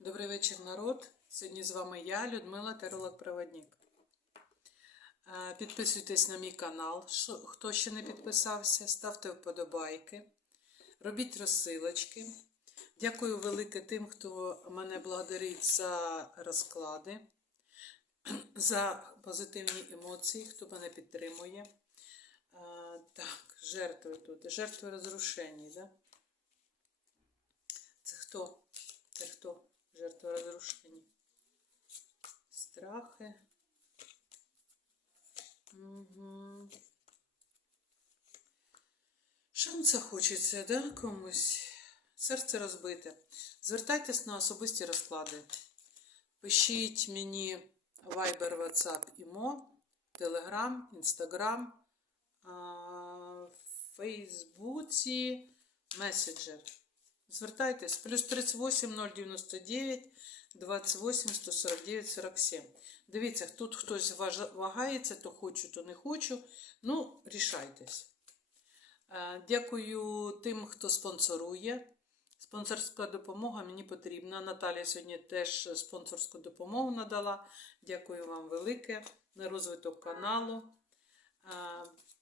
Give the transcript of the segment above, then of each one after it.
Добрий вечір, народ. Сьогодні з вами я, Людмила Теролог-Проводник. Е, Підписуйтесь на мій канал. Хто ще не підписався, ставте вподобайки, робіть розсилочки. Дякую велике тим, хто мене благодарить за розклади, за позитивні емоції, хто мене підтримує. Е, Так, жертви тут. Жертви розрушені, да? Це хто? Це хто? Жертва розрушення. Страхи. Угу. Шанса хочеться, да, комусь? Серце розбите. Звертайтесь на особисті розклади. Пишіть мені Viber, WhatsApp, Imo, Telegram, Instagram, Фейсбуці, Меседжер. Звертайтесь, плюс 38 099 28 149 47. Дивіться, тут хтось вагається, то хочу, то не хочу. Ну, рішайтесь. Е, Дякую тим, хто спонсорує. Спонсорська допомога мені потрібна. Наталя сьогодні теж спонсорську допомогу надала. Дякую вам велике на розвиток каналу. Е,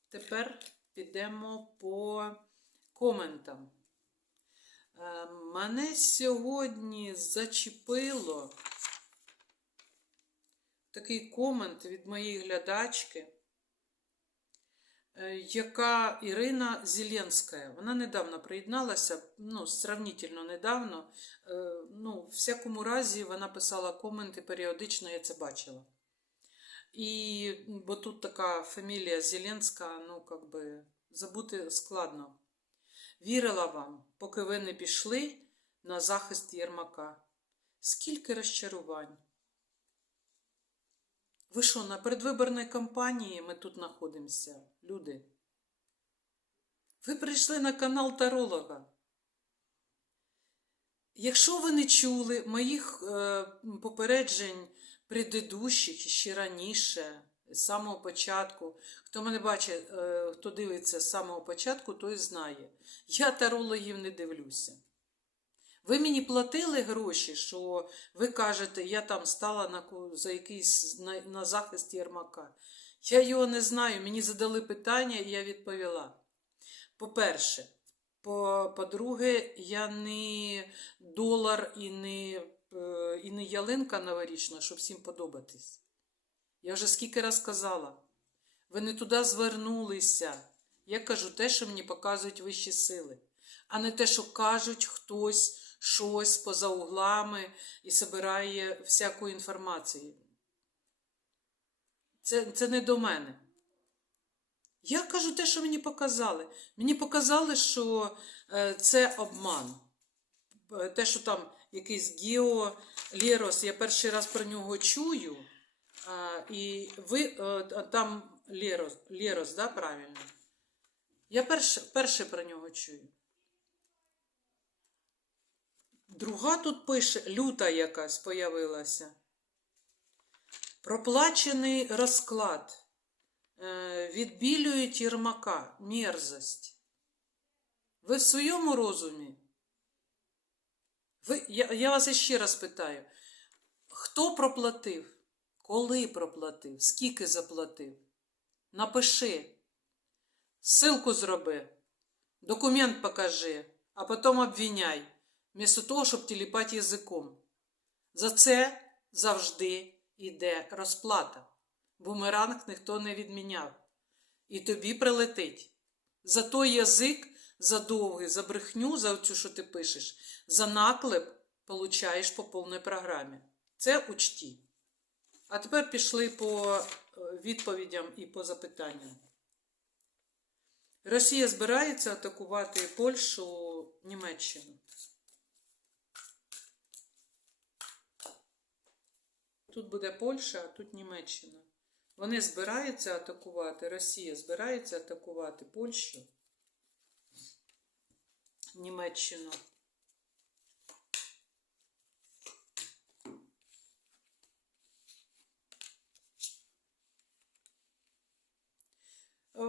Тепер підемо по коментам. Е, Мене сьогодні зачепило такий комент від моєї глядачки, е, яка Ірина Зеленська. Вона недавно приєдналася, ну, сравнительно недавно. Е, Ну, в всякому разі, вона писала коменти періодично, я це бачила. І, бо тут така фамілія Зеленська, ну, как би, забути складно. Вірила вам, поки ви не пішли на захист Єрмака. Скільки розчарувань. Ви що, на передвиборній кампанії ми тут знаходимося, люди? Ви прийшли на канал Таролога. Якщо ви не чули моїх е, попереджень і ще раніше, з самого початку, хто мене бачить, е, хто дивиться з самого початку, той знає. Я тарологів не дивлюся. Ви мені платили гроші, що ви кажете, я там стала на, за якийсь на, на захист Єрмака. Я його не знаю. Мені задали питання, і я відповіла. По-перше, по- по-друге, я не долар і не, е, і не ялинка новорічна, щоб всім подобатись. Я вже скільки раз казала. Ви не туди звернулися. Я кажу те, що мені показують вищі сили, а не те, що кажуть хтось щось поза углами і збирає всяку інформацію. Це, це не до мене. Я кажу те, що мені показали. Мені показали, що е, це обман. Е, Те, що там якийсь Гео Лерос, я перший раз про нього чую. І ви е, там Лерос, Лерос, да, правильно? Я перше, перше про нього чую. Друга тут пише, люта якась появилася. Проплачений розклад. Е, Відбілюють Єрмака. Мерзость. Ви в своєму розумі? Ви, я, я вас ще раз питаю. Хто проплатив? Коли проплатив? Скільки заплатив? Напиши. Ссылку зроби. Документ покажи, а потім обвиняй, вместо того, щоб тіліпати язиком. За це завжди йде розплата. Бумеранг ніхто не відміняв. І тобі прилетить. За той язик, за довгий, за брехню, за цю, що ти пишеш, за наклеп получаєш по повній програмі. Це учті. А тепер пішли по е, відповідям і по запитанням. Росія збирається атакувати Польщу, Німеччину. Тут буде Польща, а тут Німеччина. Вони збираються атакувати, Росія збирається атакувати Польщу, Німеччину.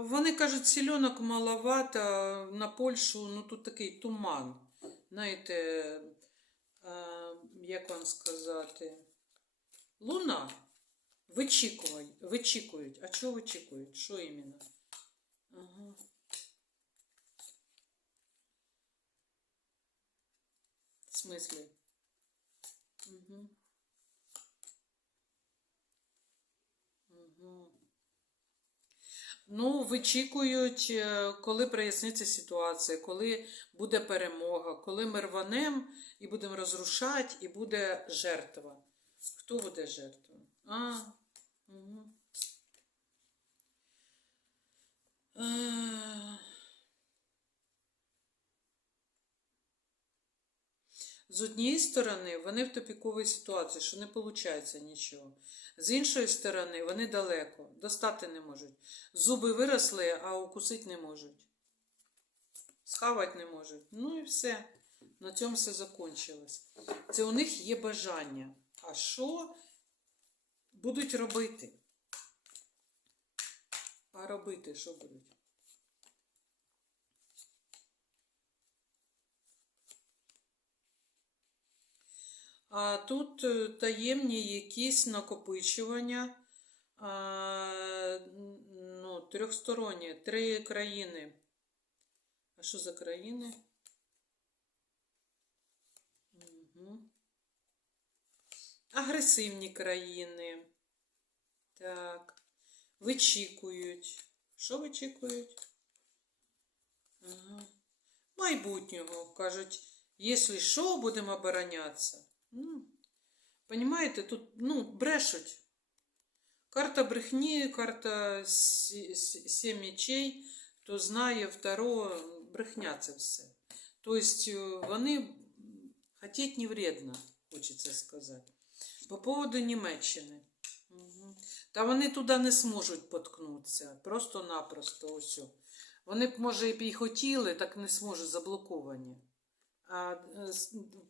Вони кажуть, сільонок маловато на Польщу, ну тут такий туман. Знаєте, е, як вам сказати, луна. Вичікують, вичікують. А чого вичікують? Що іменно? Ага. В смислі? Угу. Ну, вичікують, е, коли проясниться ситуація, коли буде перемога, коли ми рванем і будемо розрушати, і буде жертва. Хто буде жертвою? А, угу. З однієї сторони, вони в тупіковій ситуації, що не виходить нічого. З іншої сторони, вони далеко, достати не можуть. Зуби виросли, а укусити не можуть. Схавати не можуть. Ну і все. На цьому все закінчилось. Це у них є бажання. А що будуть робити? А робити що будуть? А тут е, таємні якісь накопичування а, ну, трьохсторонні, три країни. А що за країни? Угу. Агресивні країни. Так. Вичікують. Що вичікують? Ага. Майбутнього. Кажуть, якщо що, будемо оборонятися. Ну, Понимаєте, тут ну, брешуть. Карта брехні, карта сі- сі- сім мечей, хто знає второ, брехня це все. Тобто вони хотіть не вредно, хочеться сказати. По поводу Німеччини. Угу. Та вони туди не зможуть поткнутися. Просто-напросто ось. Вони б, може, і хотіли, так не зможуть, заблоковані. Е,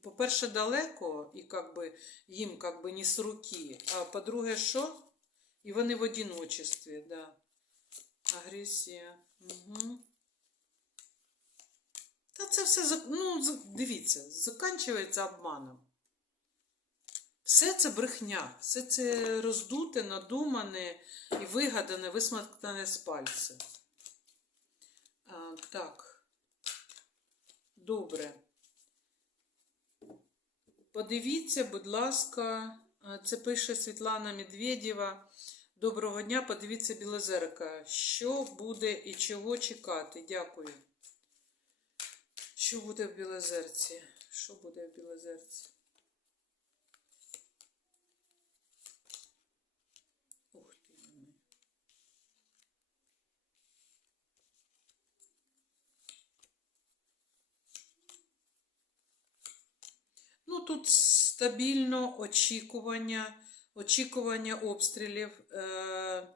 по-перше, далеко, і как би, їм как би не з руки. А по-друге, що? І вони в одиночестві, да. Агресія. Угу. Та це все, ну, дивіться, закінчується обманом. Все це брехня, все це роздуте, надумане і вигадане, висмоктане з пальця. А, так. Добре. Подивіться, будь ласка, це пише Світлана Медведєва. Доброго дня, подивіться Білозерка. Що буде і чого чекати? Дякую. Що буде в Білозерці? Що буде в Білозерці? Ух ти. мене. Ну, тут стабільно очікування, очікування обстрілів. Е,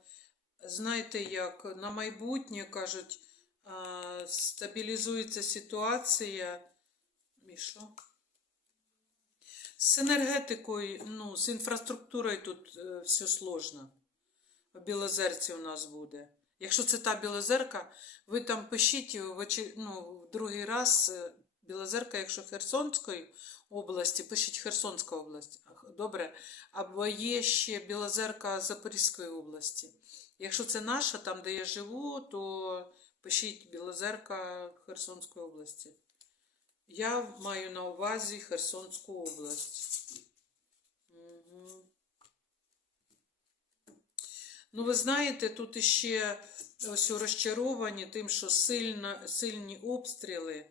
знаєте, як на майбутнє кажуть, е, стабілізується ситуація. І що? З енергетикою, ну, з інфраструктурою тут е, все сложно. В Білозерці у нас буде. Якщо це та Білозерка, ви там пишіть в, ну, другий раз Білозерка, якщо Херсонської області, пишіть Херсонська область. Добре. Або є ще Білозерка Запорізької області. Якщо це наша, там, де я живу, то пишіть Білозерка Херсонської області. Я маю на увазі Херсонську область. Угу. Ну, ви знаєте, тут іще ось розчаровані тим, що сильна, сильні обстріли,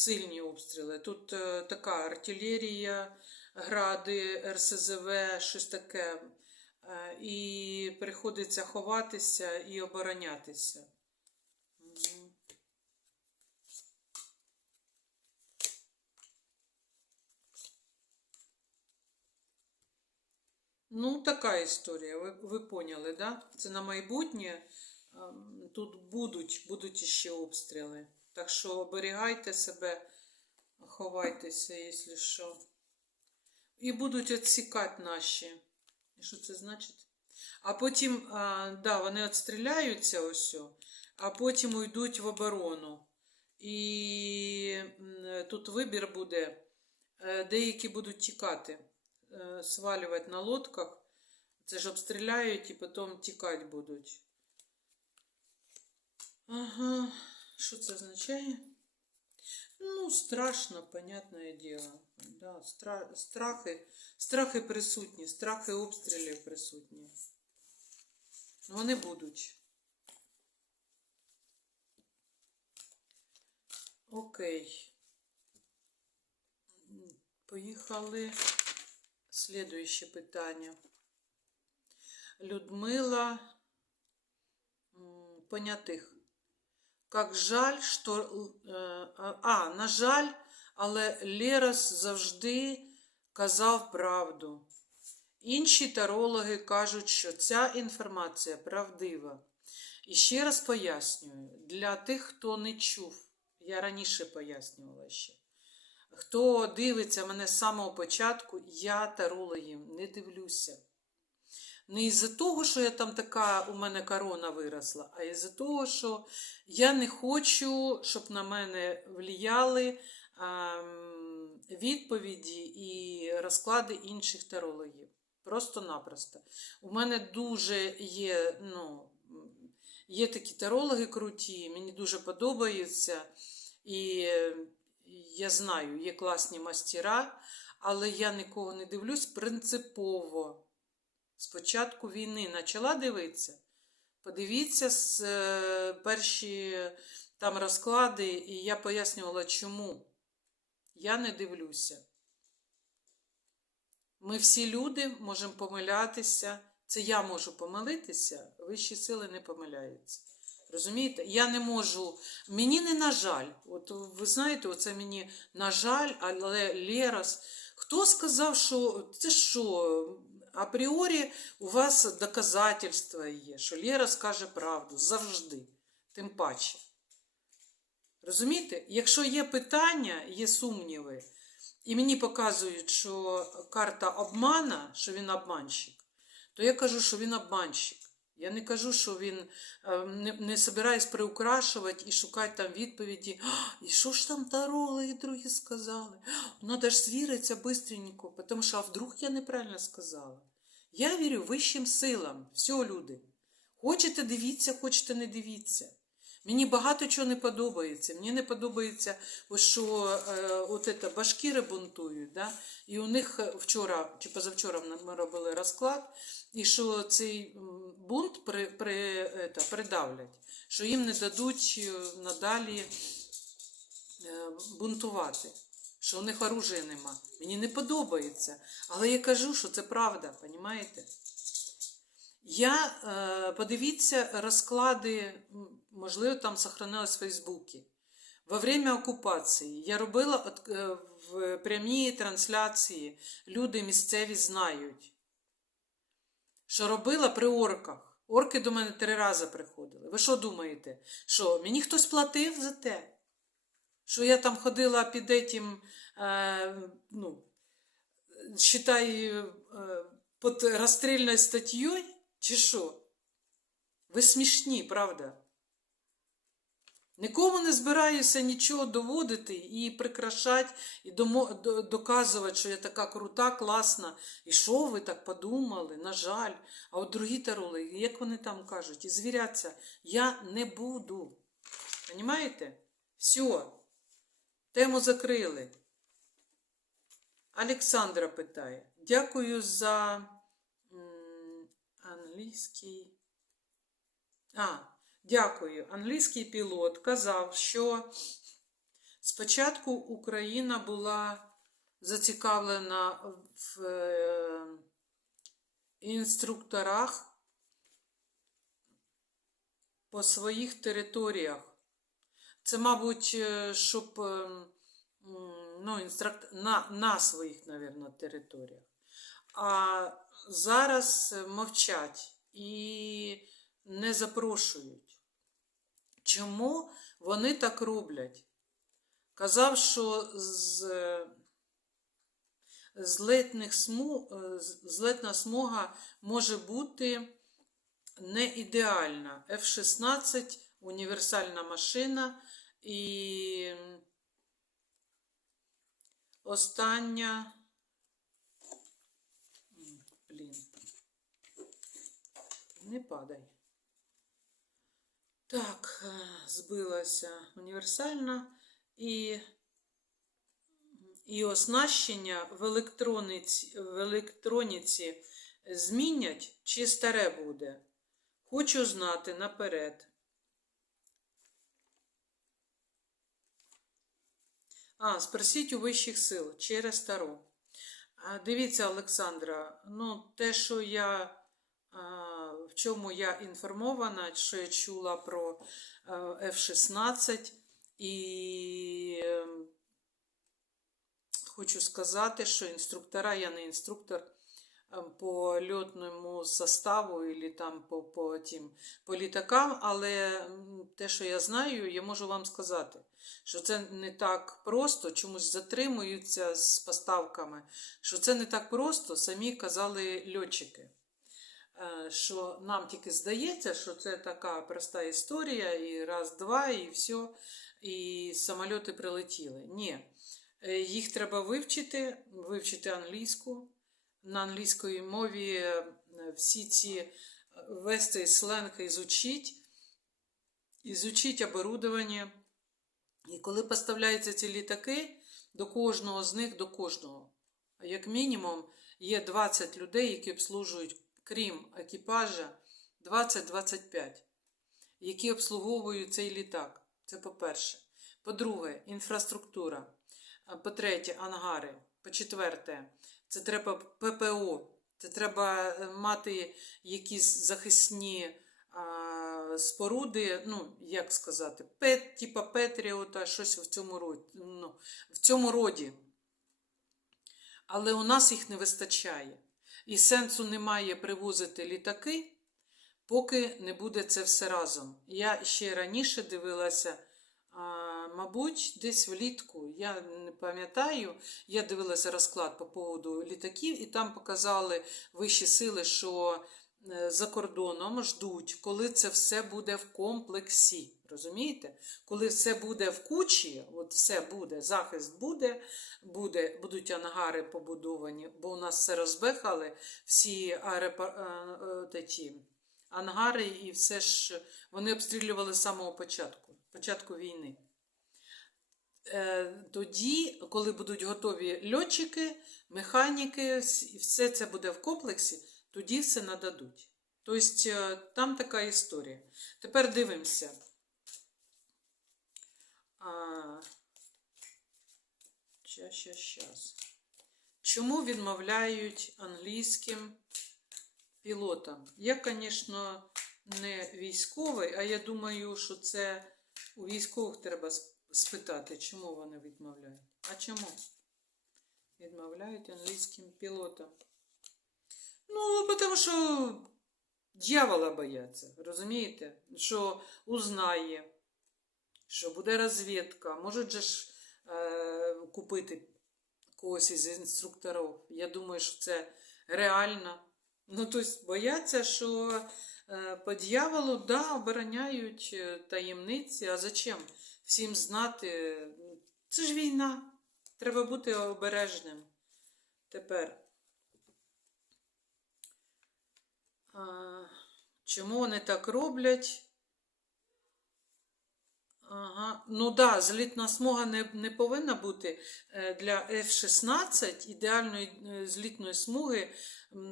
сильні обстріли. Тут е, така артилерія, гради, РСЗВ, щось таке. Е, і приходиться ховатися і оборонятися. Ну, така історія. Ви, ви поняли, да? Це на майбутнє. Ем, Тут будуть, будуть ще обстріли. Так що оберігайте себе, ховайтеся, якщо що. І будуть відсікати наші. Що це значить? А потім, а, да, вони відстріляються ось, а потім уйдуть в оборону. І тут вибір буде Е, Деякі будуть тікати, е, свалювати на лодках. Це ж обстріляють і потім тікати будуть. Ага, що це означає? Ну, страшно, понятное дело. Да, стра... страхи, страхи присутні, страхи обстрілів присутні. Вони будуть. Окей. Поїхали. Слідуюче питання. Людмила понятих. Как жаль, що. е, А, на жаль, але Лерос завжди казав правду. Інші тарологи кажуть, що ця інформація правдива. І ще раз пояснюю, для тих, хто не чув, я раніше пояснювала ще. Хто дивиться мене з самого початку, я тарологів не дивлюся. Не із-за того, що я там така, у мене корона виросла, а із-за того, що я не хочу, щоб на мене влияли ем, відповіді і розклади інших тарологів. Просто-напросто. У мене дуже є, ну, є такі тарологи круті, мені дуже подобаються. І е, я знаю, є класні мастера, але я нікого не дивлюсь принципово. З початку війни почала дивитися. Подивіться з, е, перші там розклади, і я пояснювала, чому. Я не дивлюся. Ми всі люди можемо помилятися. Це я можу помилитися, вищі сили не помиляються. Розумієте? Я не можу. Мені не на жаль. От ви знаєте, оце мені на жаль, але Лерос. Хто сказав, що це що? Апріорі у вас доказательства є, що Лера скаже правду завжди, тим паче. Розумієте? Якщо є питання, є сумніви, і мені показують, що карта обмана, що він обманщик, то я кажу, що він обманщик. Я не кажу, що він е, не, не собираюсь приукрашувати і шукати там відповіді. І що ж там тароли і другі сказали? Надо ж звіритися бистренько, тому що а вдруг я неправильно сказала. Я вірю вищим силам, все, люди. Хочете дивіться, хочете не дивіться. Мені багато чого не подобається. Мені не подобається, що е, от це, башкіри бунтують. Да? І у них вчора чи позавчора ми робили розклад, і що цей бунт при, при, это, придавлять, що їм не дадуть е, надалі е, бунтувати, що у них оружия нема. Мені не подобається. Але я кажу, що це правда, розумієте? Я е, подивіться розклади, можливо, там сохранилось в Фейсбуці. Во время окупації я робила е, в прямій трансляції, люди місцеві знають, що робила при орках. Орки до мене три рази приходили. Ви що думаєте? Що мені хтось платив за те? Що я там ходила під этим, е, ну, считай, е, під розстрільною статтєю? Чи що? Ви смішні, правда? Нікому не збираюся нічого доводити і прикрашати, і доказувати, що я така крута, класна. І що ви так подумали? На жаль. А от другі тароли, як вони там кажуть, і звіряться, я не буду. Понімаєте? Все. Тему закрили. Олександра питає. Дякую за англійський. А, дякую. Англійський пілот казав, що спочатку Україна була зацікавлена в е, інструкторах по своїх територіях. Це, мабуть, е, щоб е, ну, інструк... на, на своїх, мабуть, територіях. А зараз мовчать і не запрошують. Чому вони так роблять? Казав, що з злетних сму... е, злетна смуга може бути не ідеальна. F-16 універсальна машина і остання. Не падай. Так, е, збилася універсальна і, і оснащення в електрониці, в електроніці змінять чи старе буде. Хочу знати наперед. А, спросіть у вищих сил через стару. Дивіться, Олександра, ну, те, що я, в чому я інформована, що я чула про е, F-16, і е, хочу сказати, що інструктора, я не інструктор е, по льотному составу і там по, по, тим, по літакам, але те, що я знаю, я можу вам сказати що це не так просто, чомусь затримуються з поставками, що це не так просто, самі казали льотчики. Е, Що нам тільки здається, що це така проста історія, і раз, два, і все, і самольоти прилетіли. Ні, Е, їх треба вивчити, вивчити англійську. На англійській мові е, всі ці цей сленг ізучіть, ізучіть оборудовання. І коли поставляються ці літаки, до кожного з них, до кожного, як мінімум, є 20 людей, які обслужують, крім екіпажа, 20-25, які обслуговують цей літак. Це по-перше. По-друге, інфраструктура. По-третє, ангари. По-четверте, це треба ППО. Це треба е, мати якісь захисні а, споруди, ну, як сказати, пет, типа Петріота, щось в цьому роді. Ну, в цьому роді. Але у нас їх не вистачає. І сенсу немає привозити літаки, поки не буде це все разом. Я ще раніше дивилася, мабуть, десь влітку, я не пам'ятаю, я дивилася розклад по поводу літаків, і там показали вищі сили, що е, за кордоном ждуть, коли це все буде в комплексі. Розумієте? Коли все буде в кучі, от все буде, захист буде, буде будуть ангари побудовані, бо у нас все розбехали, всі е, е, ті, ангари і все ж вони обстрілювали з самого початку, початку війни. Е, Тоді, коли будуть готові льотчики, механіки, і все це буде в комплексі, тоді все нададуть. Тобто там така історія. Тепер дивимося. А, щас, щас, щас. Чому відмовляють англійським пілотам? Я, звісно, не військовий, а я думаю, що це у військових треба спитати, чому вони відмовляють. А чому? Відмовляють англійським пілотам. Ну, тому що дьявола бояться, розумієте? Що узнає, що буде розвідка. Можуть же ж е, купити когось із інструкторів. Я думаю, що це реально. Ну, тобто бояться, що е, по дьяволу, да, обороняють е, таємниці. А зачем? Всім знати. Це ж війна. Треба бути обережним. Тепер. Чому вони так роблять? Ага. Ну так, да, злітна смуга не, не повинна бути Е, для F-16 ідеальної е, злітної смуги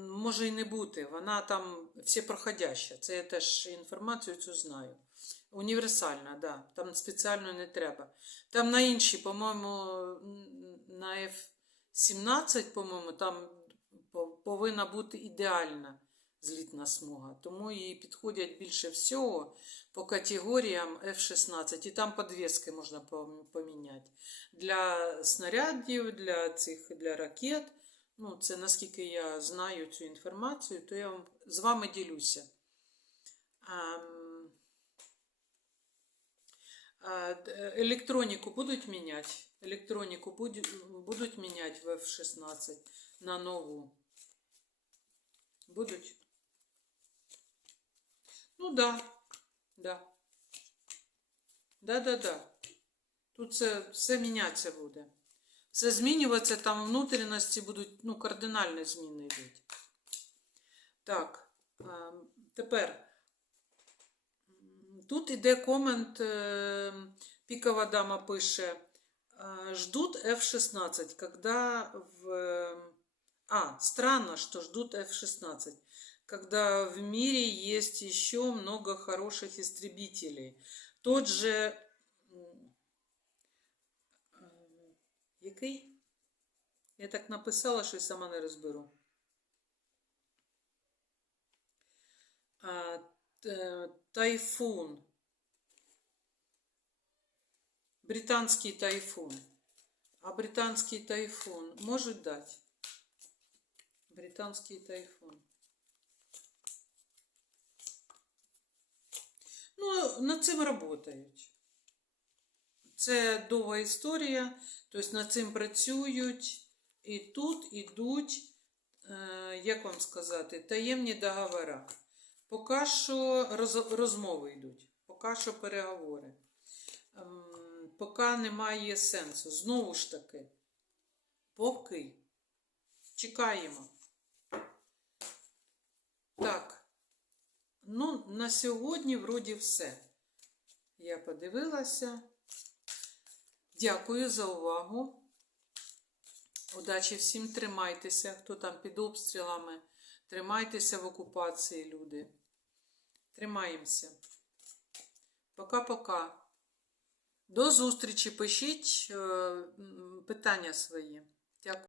може і не бути. Вона там всепроходяща. Це я теж інформацію цю знаю. Універсальна. Да. Там спеціально не треба. Там на інші, по-моєму, на F-17, по-моєму, там повинна бути ідеальна злітна смуга. Тому їй підходять більше всього по категоріям F-16. І там подвески можна пом- поміняти. Для снарядів, для цих для ракет. Ну, це наскільки я знаю цю інформацію, то я вам, з вами ділюся. А, електроніку будуть міняти? Електроніку будуть міняти в F-16 на нову. Будуть? Ну да, да. Да, да, да. Тут це все мінятися буде. Це змінюватися там внутрішності будуть, ну, кардинальні зміни йдуть. Так, е, тепер. Тут іде комент, е, Пікова дама пише, е, ждут F-16, когда в... А, странно, что ждут F-16, когда в мире есть еще много хороших истребителей. Тот же... е, Який? Я так написала, що й сама не розберу. А, т- тайфун. Британский тайфун. А британский тайфун может дать? Британский тайфун. Ну, над цим працюють. Це довга історія, тобто над цим працюють. І тут ідуть, е, як вам сказати, таємні договори. Поки що розмови йдуть, поки що переговори. Ем, Поки немає сенсу. Знову ж таки, поки. Чекаємо. Так. Ну, на сьогодні вроді все. Я подивилася. Дякую за увагу. Удачі всім тримайтеся, хто там під обстрілами. Тримайтеся в окупації, люди. Тримаємося. Пока-пока. До зустрічі. Пишіть е, питання свої. Дякую.